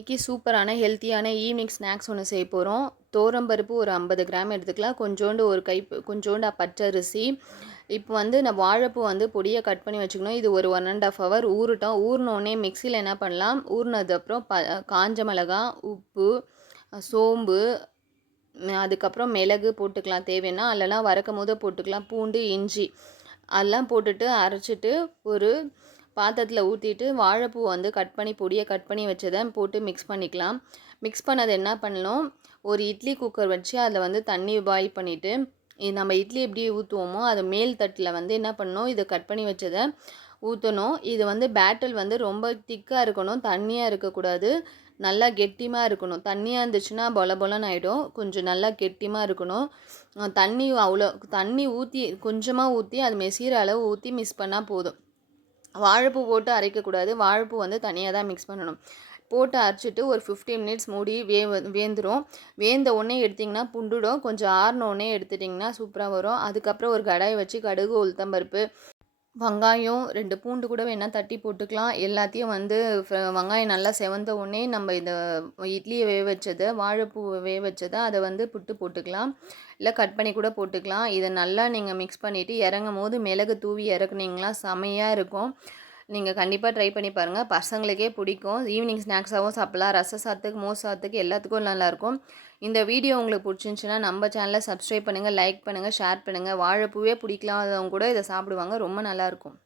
இன்னைக்கு சூப்பரான ஹெல்த்தியான ஈவினிங் ஸ்நாக்ஸ் ஒன்று செய்ய போகிறோம். பருப்பு ஒரு 50 கிராம் எடுத்துக்கலாம். கொஞ்சோண்டு ஒரு கை கொஞ்சோண்டு பச்சரிசி. இப்போ நான் வாழைப்பூ பொடியாக கட் பண்ணி வச்சுக்கணும். இது ஒரு 1 1/2 ஹவர் ஊறட்டும். ஊறினோடனே மிக்சியில் என்ன பண்ணலாம், ஊறினதுக்கப்புறம் காஞ்ச மிளகா, உப்பு, சோம்பு, அதுக்கப்புறம் மிளகு போட்டுக்கலாம் தேவைன்னா, இல்லைனா வறுக்கும் போது போட்டுக்கலாம். பூண்டு, இஞ்சி அதெல்லாம் போட்டுட்டு அரைச்சிட்டு ஒரு பாத்திரத்தில் ஊற்றிட்டு வாழைப்பூ பொடியை கட் பண்ணி வச்சதை போட்டு மிக்ஸ் பண்ணிக்கலாம். மிக்ஸ் பண்ணதை என்ன பண்ணணும், ஒரு இட்லி குக்கர் வச்சு அதில் தண்ணி பாயில் பண்ணிவிட்டு, நம்ம இட்லி எப்படி ஊற்றுவோமோ அதை மேல் தட்டில் என்ன பண்ணணும், இதை கட் பண்ணி வச்சதை ஊற்றணும். இது பேட்டல் ரொம்ப திக்காக இருக்கணும், தண்ணியாக இருக்கக்கூடாது. நல்லா கெட்டியமாக இருக்கணும். தண்ணியாக இருந்துச்சுன்னா பொல பொலன்னு ஆகிடும். கொஞ்சம் நல்லா கெட்டியமாக இருக்கணும். தண்ணி ஊற்றி கொஞ்சமாக ஊற்றி அது மெசிகிற அளவு ஊற்றி மிக்ஸ் பண்ணால் போதும். வாழைப்பூ போட்டு அரைக்கக்கூடாது. வாழைப்பூ தனியாக தான் மிக்ஸ் பண்ணணும். போட்டு அரைச்சிட்டு ஒரு 15 மினிட்ஸ் மூடி வேந்துடும். வேந்த உடனே எடுத்திங்கன்னா புண்டுடும். கொஞ்சம் ஆறின உடனே எடுத்துட்டிங்கன்னா சூப்பராக வரும். அதுக்கப்புறம் ஒரு கடாயை வச்சு கடுகு, உளுத்தம்பருப்பு, வெங்காயம், 2 பூண்டு கூட வேணால் தட்டி போட்டுக்கலாம். எல்லாத்தையும் வெங்காயம் நல்லா செவந்த உடனே நம்ம இந்த இட்லியை வாழைப்பூவை வேக வச்சதை அதை புட்டு போட்டுக்கலாம். இல்லை கட் பண்ணி கூட போட்டுக்கலாம். இதை நல்லா நீங்கள் மிக்ஸ் பண்ணிவிட்டு இறங்கும் போது மிளகு தூவி இறக்குனீங்களா செமையாக இருக்கும். நீங்கள் கண்டிப்பாக ட்ரை பண்ணி பாருங்கள். பசங்களுக்கே பிடிக்கும். ஈவினிங் ஸ்நாக்ஸாகவும் சாப்பிட்லாம். ரச சாதத்துக்கு, மோர் சாதத்துக்கு எல்லாத்துக்கும் நல்லாயிருக்கும். இந்த வீடியோ உங்களுக்கு பிடிச்சிருந்துச்சுன்னா நம்ம சேனலை சப்ஸ்கிரைப் பண்ணுங்கள், லைக் பண்ணுங்கள், ஷேர் பண்ணுங்கள். வாழைப்பூவே பிடிக்கலாதவங்க கூட இதை சாப்பிடுவாங்க. ரொம்ப நல்லாயிருக்கும்.